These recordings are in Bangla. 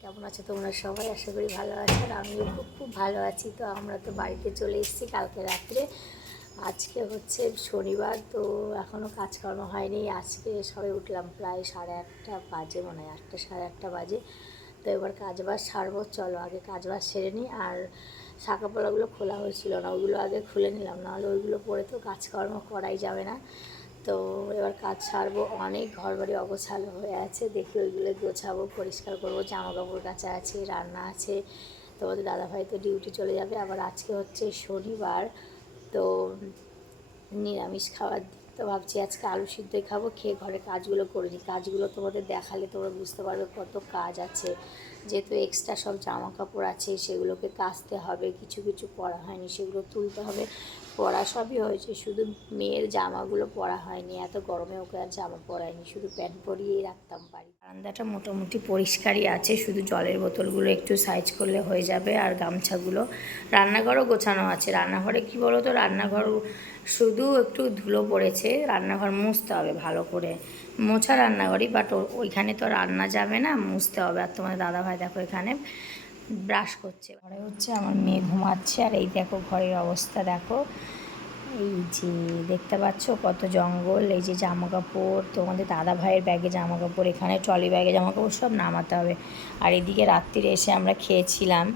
কেমন আছো তোমরা সবাই? আশা করি ভালো আছো, আর আমিও খুব খুব ভালো আছি। তো আমরা তো বাড়িতে চলে এসেছি কালকে রাত্রে। আজকে হচ্ছে শনিবার, তো এখনও কাজকর্ম হয়নি। আজকে সবাই উঠলাম প্রায় 8:30 বাজে, মনে হয় 8টা 8:30 বাজে। তো এবার কাজবাজ সারবো, চলো আগে কাজবাজ সেরে নিই। আর শাঁখা পলাগুলো খোলা হয়েছিল না, ওইগুলো আগে খুলে নিলাম, নাহলে ওইগুলো পরে তো কাজকর্ম করাই যাবে না। তো এবার কাজ সারবো, অনেক ঘরবাড়ি অগোছালো হয়ে আছে, দেখি ওইগুলো গোছাবো, পরিষ্কার করবো। জামা কাপড় কাচা আছে, রান্না আছে। তোমাদের দাদাভাই তো ডিউটি চলে যাবে, আবার আজকে হচ্ছে শনিবার, তো নিরামিষ খাওয়ার দিন। তো ভাবছি আজকে আলু সিদ্ধই খাবো, খেয়ে ঘরে কাজগুলো করে নিই। কাজগুলো তোমাদের দেখালে তোমরা বুঝতে পারবে কত কাজ আছে। যেহেতু এক্সট্রা সব জামা কাপড় আছে, সেগুলোকে কাচতে হবে, কিছু কিছু পরা হয়নি সেগুলো তুলতে হবে। পরা সবই হয়েছে, শুধু মেয়ের জামাগুলো পরা হয়নি, এত গরমে ওকে আর জামা পরায়নি, শুধু প্যান্ট পরিয়েই রাখতাম পারি। বারান্দাটা মোটামুটি পরিষ্কারই আছে, শুধু জলের বোতলগুলো একটু সাইজ করলে হয়ে যাবে, আর গামছাগুলো। রান্নাঘরও গোছানো আছে। রান্নাঘরে কি বলো তো, রান্নাঘর শুধু একটু ধুলো পড়েছে, রান্নাঘর মুছতে হবে ভালো করে। মোছা রান্নাঘরই, বাট ওইখানে তো রান্না যাবে না, মুছতে হবে। আর তোমার দাদাভাই দেখো এখানে ব্রাশ করছে। ঘরে হচ্ছে আমার মেয়ে ঘুমাচ্ছে, আর এই দেখো ঘরের অবস্থা দেখো। এই যে দেখতে পাচ্ছ কত জঙ্গল। এই যে জামা কাপড়, তোমাদের দাদা ভাইয়ের ব্যাগে জামা কাপড়, এখানে ট্রলি ব্যাগে জামা কাপড় সব নামাতে হবে। আর এদিকে রাত্রিরে এসে আমরা খেয়েছিলাম,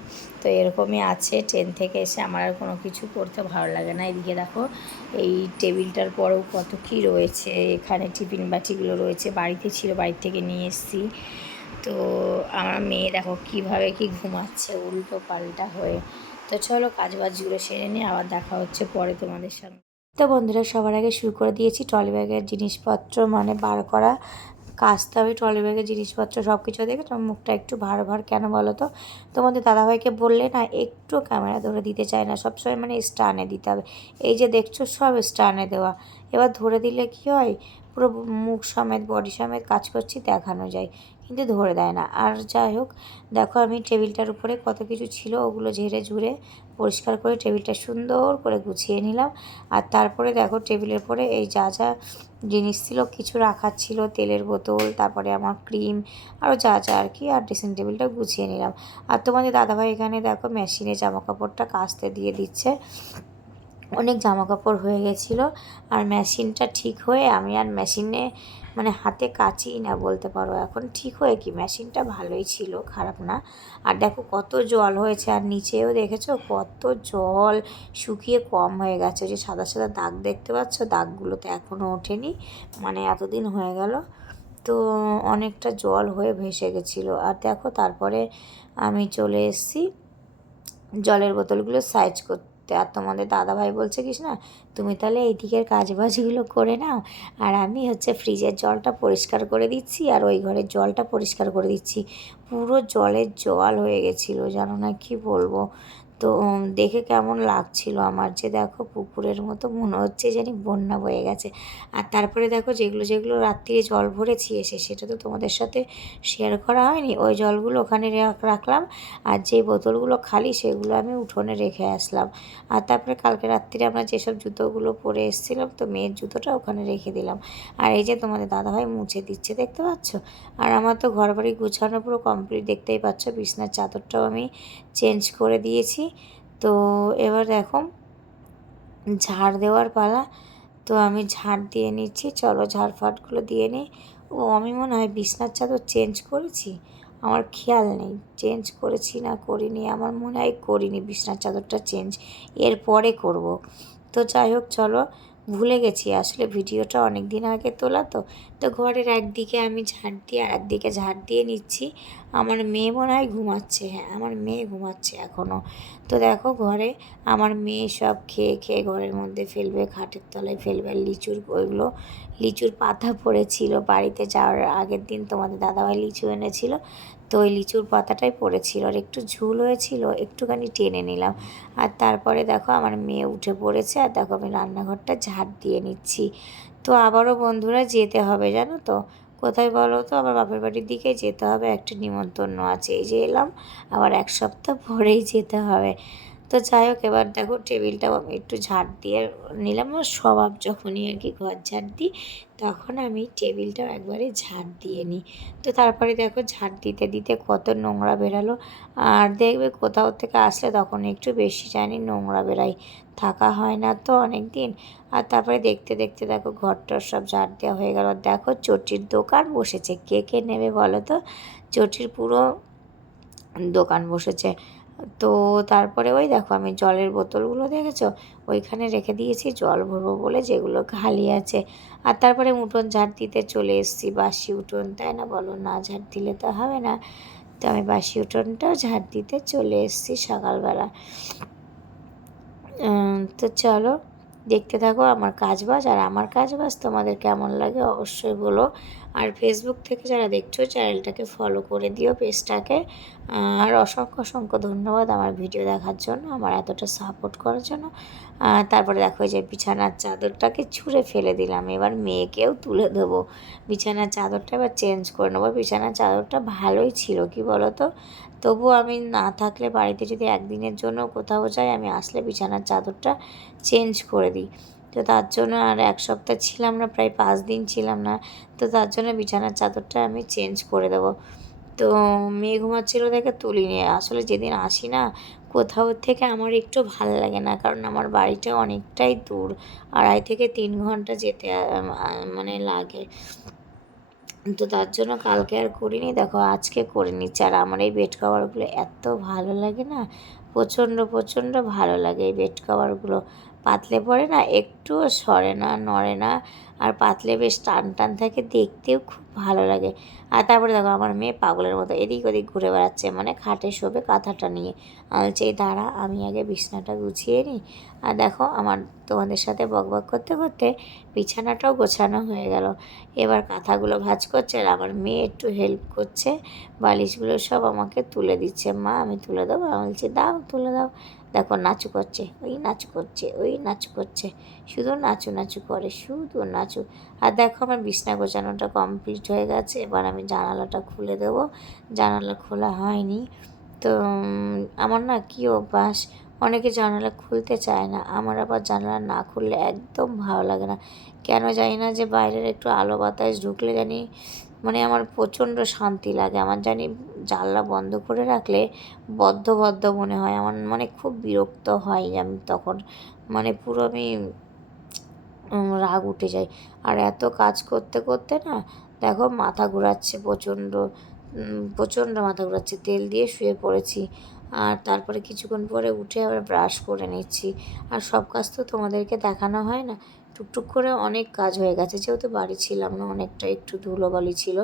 তো এরকমই আছে। ট্রেন থেকে এসে আমার আর কোনো কিছু করতে ভালো লাগে না। এদিকে দেখো এই টেবিলটার পরেও কত কী রয়েছে, এখানে টিফিন বাটিগুলো রয়েছে, বাড়িতে ছিল, বাড়ি থেকে নিয়ে এসেছি। তো আমার মেয়ে দেখো কীভাবে কি ঘুমাচ্ছে উল্টো পাল্টা হয়ে। তো চলো কাজবাজগুলো সেরে নিয়ে আবার দেখা হচ্ছে পরে তোমাদের সঙ্গে। তো বন্ধুরা, সবার আগে শুরু করে দিয়েছি ট্রলি ব্যাগের জিনিসপত্র মানে বার করা। কাচতে হবে ট্রলি ব্যাগের জিনিসপত্র সব কিছু। দেখে তোমার মুখটা একটু ভার ভার কেন বলো তো? তোমাদের দাদাভাইকে বললে না একটু ক্যামেরা ধরে দিতে চায় না, সবসময় মানে স্টানে দিতে হবে। এই যে দেখছো সব স্টানে দেওয়া, এবার ধরে দিলে কি হয়, পুরো মুখ সমেত বডি সমেত কাজ করছি দেখানো যায়, কিন্তু ধরে দেয় না। আর যাই হোক, দেখো আমি টেবিলটার উপরে কত কিছু ছিল ওগুলো ঝেড়ে ঝুড়ে পরিষ্কার করে টেবিলটা সুন্দর করে গুছিয়ে নিলাম। আর তারপরে দেখো টেবিলের পরে এই যা যা জিনিস ছিল, কিছু রাখার ছিল, তেলের বোতল, তারপরে আমার ক্রিম, আরও যা যা আর কি, আর ড্রেসিং টেবিলটা গুছিয়ে নিলাম। আর তোমাদের দাদাভাই এখানে দেখো মেশিনে জামা কাপড়টা কাচতে দিয়ে দিচ্ছে। অনেক জামা কাপড় হয়ে গেছিলো, আর মেশিনটা ঠিক হয়ে আমি আর মেশিনে মানে হাতে কাচিই না বলতে পারো। এখন ঠিক হয়ে কি, মেশিনটা ভালোই ছিল, খারাপ না। আর দেখো কত জল হয়েছে, আর নিচেও দেখেছো কত জল শুকিয়ে কম হয়ে গেছে। যে সাদা সাদা দাগ দেখতে পাচ্ছ, দাগগুলোতে এখনও ওঠেনি, মানে এতদিন হয়ে গেল। তো অনেকটা জল হয়ে ভেসে গেছিলো। আর দেখো তারপরে আমি চলে এসেছি জলের বোতলগুলো সাইজ করতে। আর তোমাদের দাদাভাই বলছে কিস না, তুমি তাহলে এই দিকের কাজবাজগুলো করে নাও, আর আমি হচ্ছে ফ্রিজের জলটা পরিষ্কার করে দিচ্ছি, আর ওই ঘরের জলটা পরিষ্কার করে দিচ্ছি। পুরো জলের জল হয়ে গেছিলো, জানো না কি বলবো। তো দেখে কেমন লাগছিল আমার, যে দেখো পুকুরের মতো মনে হচ্ছে জানি বন্যা বয়ে গেছে। আর তারপরে দেখো যেগুলো যেগুলো রাত্রিরে জল ভরেছি এসে, সেটা তো তোমাদের সাথে শেয়ার করা হয়নি, ওই জলগুলো ওখানে রাখলাম। আর যে বোতলগুলো খালি সেগুলো আমি উঠোনে রেখে আসলাম। আর তারপরে কালকে রাত্রিরে আমরা যেসব জুতোগুলো পরে এসেছিলাম, তো মেয়ের জুতোটা ওখানে রেখে দিলাম। আর এই যে তোমাদের দাদাভাই মুছে দিচ্ছে, দেখতে পাচ্ছ। আর আমার তো ঘর বাড়ি গুছানো পুরো কমপ্লিট, দেখতেই পাচ্ছ। বিছনার চাদরটাও আমি চেঞ্জ করে দিয়েছি। তো এবার দেখো ঝাড় দেওয়ার পালা। তো আমি ঝাড় দিয়ে নিচ্ছি, চলো ঝাড় ফাটগুলো দিয়ে নিই। ও আমি মনে হয় বিছনার চাদর চেঞ্জ করেছি, আমার খেয়াল নেই চেঞ্জ করেছি না করিনি, আমার মনে হয় করিনি বিছনার চাদরটা চেঞ্জ, এরপরে করব। তো যাই হোক চলো, ভুলে গেছি আসলে, ভিডিওটা অনেক দিন আগে তোলা। তো তো ঘরের একদিকে আমি ঝাড় দিয়ে আর একদিকে ঝাড় দিয়ে নিচ্ছি। আমার মেয়ে মনে হয় ঘুমাচ্ছে, হ্যাঁ আমার মেয়ে ঘুমাচ্ছে এখনও। তো দেখো ঘরে আমার মেয়ে সব খেয়ে খেয়ে ঘরের মধ্যে ফেলবে, খাটের তলায় ফেলবে। লিচুর ওইগুলো লিচুর পাতা পড়েছিল, বাড়িতে যাওয়ার আগের দিন তোমাদের দাদাভাই লিচু এনেছিল, তো ওই লিচুর পাতাটাই পড়েছিল, আর একটু ঝুল হয়েছিল, একটুখানি টেনে নিলাম। আর তারপরে দেখো আমার মেয়ে উঠে পড়েছে, আর দেখো আমি রান্নাঘরটা ঝাড় দিয়ে নিচ্ছি। তো আবারও বন্ধুরা যেতে হবে জানো তো, কোথায় বলো তো, আমার বাপের বাড়ির দিকে যেতে হবে, একটা নিমন্ত্রণ আছে। এই যে এলাম, আবার এক সপ্তাহ পরেই যেতে হবে। তো তো যাই হোক, এবার দেখো টেবিলটাও আমি একটু ঝাড় দিয়ে নিলাম। আমার স্বভাব যখনই আর কি ঘর ঝাড় দিই তখন আমি টেবিলটাও একবারে ঝাড় দিয়ে নিই। তো তারপরে দেখো ঝাড় দিতে দিতে কত নোংরা বেরালো। আর দেখবে কোথাও থেকে আসলে তখন একটু বেশি জানি নোংরা বেরাই, থাকা হয় না তো অনেক দিন। আর তারপরে দেখতে দেখতে দেখো ঘরটার সব ঝাড় দেওয়া হয়ে গেল। দেখো চটির দোকান বসেছে, কে কে নেবে বলো তো? চটির পুরো দোকান বসেছে। তো তারপরে ওই দেখো আমি জলের বোতলগুলো দেখেছো ওইখানে রেখে দিয়েছি জল ভরবো বলে, যেগুলো খালি আছে। আর তারপরে উঠোন ঝাড় দিতে চলে এসেছি, বাসি উঠোন তাই না বলো, না ঝাড় দিলে তো হবে না। তো আমি বাসি উঠোনটাও ঝাড় দিতে চলে এসেছি সকালবেলা। তো চলো দেখতে থাকো আমার কাজবাজ। আর আমার কাজবাজ তোমাদের কেমন লাগে অবশ্যই বলো। আর ফেসবুক থেকে যারা দেখছো চ্যানেলটাকে ফলো করে দিও, পেজটাকে। আর অসংখ্য অসংখ্য ধন্যবাদ আমার ভিডিও দেখার জন্য, আমার এতটা সাপোর্ট করার জন্য। তারপরে দেখো যে বিছানার চাদরটাকে ছুঁড়ে ফেলে দিলাম, এবার মেয়েকেও তুলে দেবো। বিছানার চাদরটা এবার চেঞ্জ করে নেবো। বিছানার চাদরটা ভালোই ছিল কি বলো তো, তবুও আমি না থাকলে বাড়িতে যদি একদিনের জন্য কোথাও যাই, আমি আসলে বিছানার চাদরটা চেঞ্জ করে দিই। তো তার জন্য আর এক সপ্তাহ ছিলাম না, প্রায় 5 দিন ছিলাম না। তো তার জন্য বিছানার চাদরটা আমি চেঞ্জ করে দেবো। তো মেয়ে ঘুমাচ্ছিলো দেখে তুলিনি। আসলে যেদিন আসি না কোথাও থেকে আমার একটু ভালো লাগে না, কারণ আমার বাড়িটা অনেকটাই দূর, 2.5 থেকে 3 ঘন্টা যেতে মানে লাগে। তো তার জন্য কালকে আর করিনি, দেখো আজকে করে নিচ্ছি। আর আমার এই বেড কভারগুলো এত ভালো লাগে না, প্রচণ্ড প্রচণ্ড ভালো লাগে এই বেড কভারগুলো। পাতলে পরে না একটুও সরে না, নড়ে না। আর পাতলে বেশ টান টান থাকে, দেখতেও খুব ভালো লাগে। আর তারপরে দেখো আমার মেয়ে পাগলের মতো এদিক ওদিক ঘুরে বেড়াচ্ছে, মানে খাটে শোবে কাঁথাটা নিয়ে। বলছে দাঁড়া আমি আগে বিছানাটা গুছিয়ে নিই। আর দেখো আমার তোমাদের সাথে বকবক করতে করতে বিছানাটাও গোছানো হয়ে গেল। এবার কাঁথাগুলো ভাঁজ করছে আর আমার মেয়ে একটু হেল্প করছে, বালিশগুলো সব আমাকে তুলে দিচ্ছে। মা আমি তুলে দেবো, আমি বলছি দাও তুলে দাও। দেখো নাচু করছে, ওই নাচু করছে, ওই নাচু করছে, শুধু নাচু নাচু করে, শুধু নাচু। আর দেখো আমার বিছনা গোছানোটা কমপ্লিট হয়ে গেছে, এবার আমি জানালাটা খুলে দেবো। জানালা খোলা হয়নি। তো আমার না কী অভ্যাস, অনেকে জানালা খুলতে চায় না, আমার আবার জানালা না খুললে একদম ভালো লাগে না। কেন জানি না, যে বাইরের একটু আলো বাতাস ঢুকলে জানি মানে আমার প্রচণ্ড শান্তি লাগে। আমার জানি জানলা বন্ধ করে রাখলে বদ্ধ বদ্ধ মনে হয়, আমার মানে খুব বিরক্ত হয় আমি তখন, মানে পুরো আমি রাগ উঠে যায়। আর এত কাজ করতে করতে না দেখো মাথা ঘোরাচ্ছে প্রচণ্ড, প্রচণ্ড মাথা ঘোরাচ্ছে, তেল দিয়ে শুয়ে পড়েছি। আর তারপরে কিছুক্ষণ পরে উঠে আবার ব্রাশ করে নিচ্ছি। আর সব কাজ তো তোমাদেরকে দেখানো হয় না, টুকটুক করে অনেক কাজ হয়ে গেছে, যেহেতু বাড়ি ছিলাম না অনেকটা, একটু ধুলোবালি ছিল,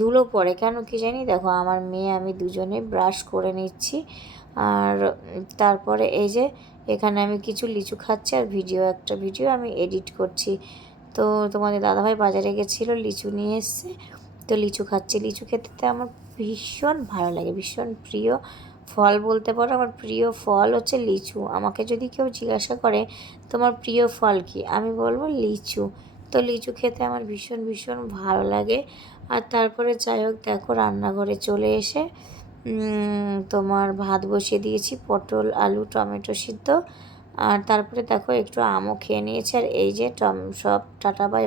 ধুলো পড়ে কেন কি জানি। দেখো আমার মেয়ে আমি দুজনে ব্রাশ করে নিচ্ছি। আর তারপরে এই যে এখানে আমি কিছু লিচু খাচ্ছি, আর একটা ভিডিও আমি এডিট করছি। তো তোমাদের দাদাভাই বাজারে গেছিলো, লিচু নিয়ে এসছে, তো লিচু খাচ্ছি। লিচু খেতে তো আমার ভীষণ ভালো লাগে, ভীষণ প্রিয় ফল বলতে পারো। আমার প্রিয় ফল হচ্ছে লিচু। আমাকে যদি কেউ জিজ্ঞাসা করে তোমার প্রিয় ফল কী, আমি বলবো লিচু। তো লিচু খেতে আমার ভীষণ ভীষণ ভালো লাগে। আর তারপরে যাই হোক দেখো রান্নাঘরে চলে এসে তোমার ভাত বসিয়ে দিয়েছি, পটল আলু টমেটো সিদ্ধ। আর তারপরে দেখো একটু আমও খেয়ে নিয়েছি। আর এই যে সব টাটা বাই।